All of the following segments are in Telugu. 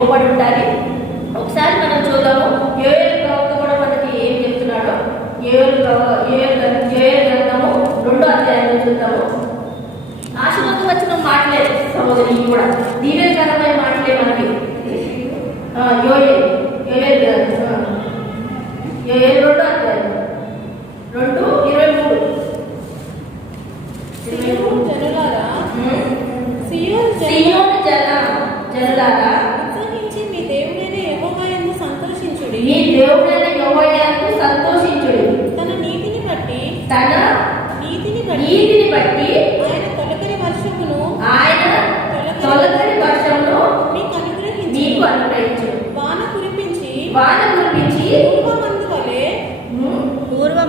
లోపడి ఉండాలి ఒకసారి మనం చూద్దాము యోయల్ ప్రవక్త కూడా మనకి ఏం చెప్తున్నాడో. యోయల్ యోయల్ యోయల్ గ్రంథము రెండో అధ్యాయంలో చూద్దాము. వచ్చిన మాటలే సహోదరి కూడా. దీవెనకరమైన మాటలే మనకి. యోయల్.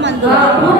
만들어.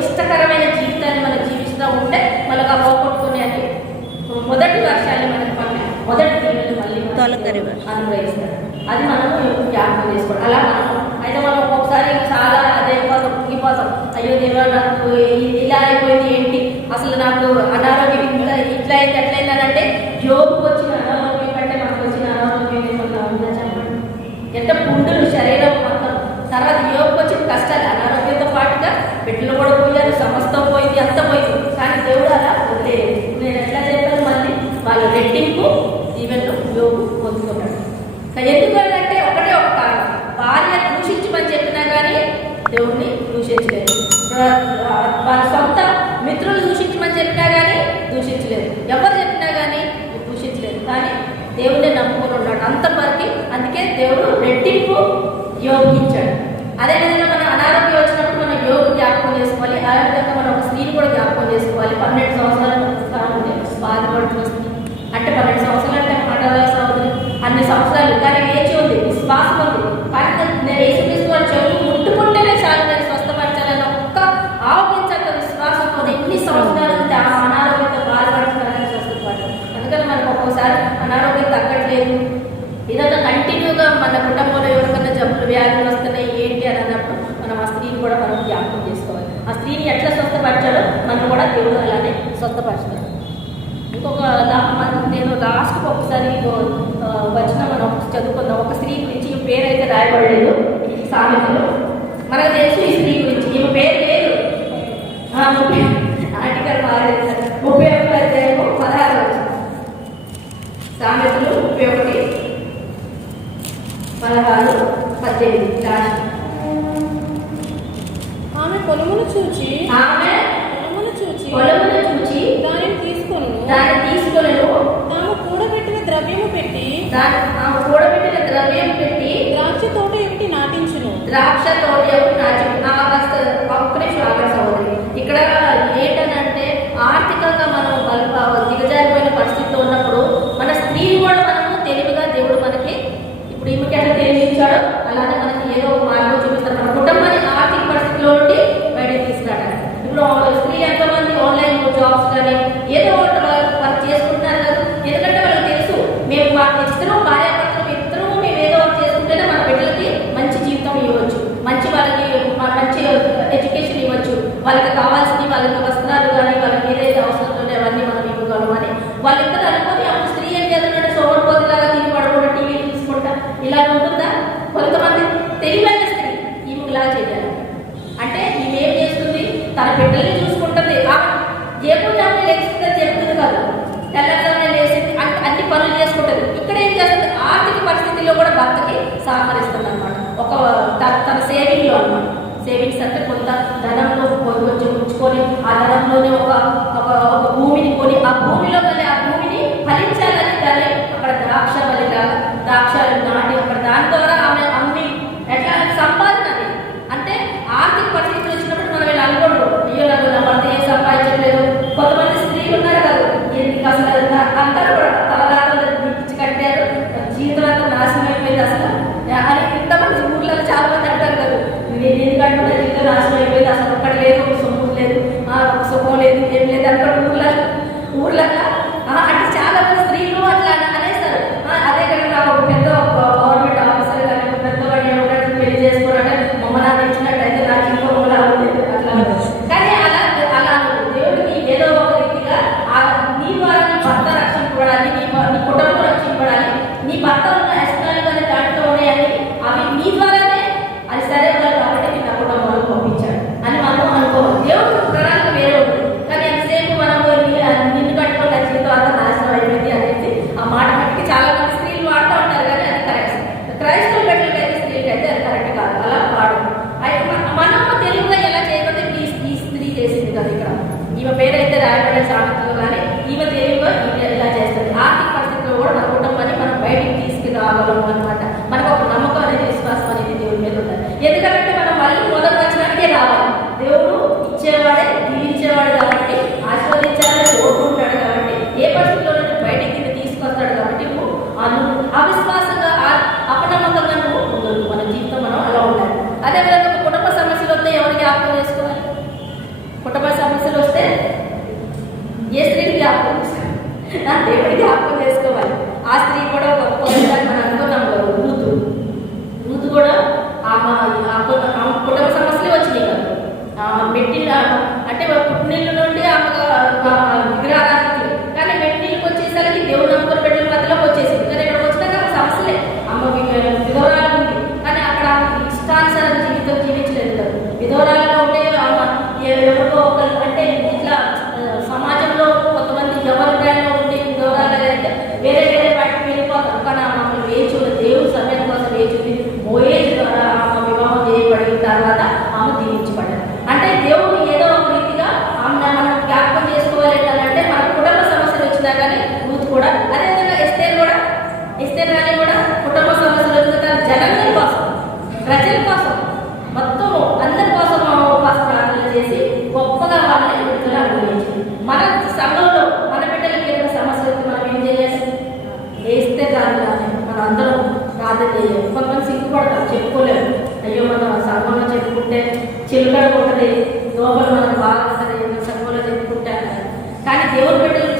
ఇష్టకరమైన జీవితాన్ని మనం జీవిస్తూ ఉంటే మనకు ఆ పోగొట్టుకుని అని మొదటి వర్షాన్ని మనకు మొదటి మళ్ళీ అనుభవిస్తారు అది మనము జ్ఞాపకం చేసుకోవడం అలా అయితే మనం ఒక్కొక్కసారి చాలా అదే పోతాం కుంగిపోతాం. అయ్యో దేవా నాకు ఇలా అయిపోయింది ఏంటి? అసలు నాకు అనారోగ్యం ఇట్లా ఇట్లా అయితే అట్లయింది అంటే జోబు వచ్చిన అనారోగ్యం కంటే మనకు వచ్చిన అనారోగ్యం ఏమన్నా చెప్పండి? ఎంత పుండులు శరీరం మొత్తం. తర్వాత యోగకు వచ్చిన కష్టాలు అనారోగ్యంతో పాటుగా బిడ్డలు కూడా సమస్తం పోయింది అంత పోయింది. కానీ దేవుడు అలా వదిలేదు కంటిన్యూగా మన కుటుంబంలో ఎవరికైనా జబ్బులు వ్యాధులు వస్తున్నాయి ఏంటి అని అన్నప్పుడు మనం ఆ స్త్రీని కూడా మనం జ్ఞాపకం చేసుకోవాలి. ఆ స్త్రీని ఎట్లా స్వస్థపరచాలో మనం కూడా దేవుడు అలానే స్వస్థపరచాలి ఇంకొక నేను లాస్ట్ ఒకసారి వచ్చిన మనం చదువుకుందాం. ఒక స్త్రీ గురించి అయితే రాయబడలేదు సామెతలో. మనకు తెలిసి పద్దెనిమిది ఆమె పొలమును చూచి ఆమె పొలమును చూచి పొలమును చూచి దానిని తీసుకొను. దాన్ని తీసుకొను. తాము కూడబెట్టిన ద్రవ్యము పెట్టి తాము కూడబెట్టిన ద్రవ్యం పెట్టి ద్రాక్ష తోట ఒకటి నాటించును? ద్రాక్ష తోట ఒకటి నాటించును? సహకరిస్తుంది అనమాట ఒక తన సేవింగ్లో అనమాట సేవింగ్స్ అంటే కొంత ధనంలో కొంచెం ఉంచుకొని ఆ ధనంలోనే ఒక ఒక భూమిని కొని ఆ భూమిలో ఆ భూమిని ఫలించాలని साढ़े నా దేవుడి జ్ఞాపకం చేసుకోవాలి. ఆ స్త్రీ కూడా గొప్ప మనం అనుకున్నాం కదా రూతు రూతు కూడా ఆమె కుటుంబ సమస్యలే వచ్చినాయి కదా. ఆమె మెట్టిల్ అంటే పుట్టినీళ్ళు చిలుకడ ఒకటి లోపల మనం బాగా సరే చెప్పుకుంటాం కానీ దేవుడు పెట్టిన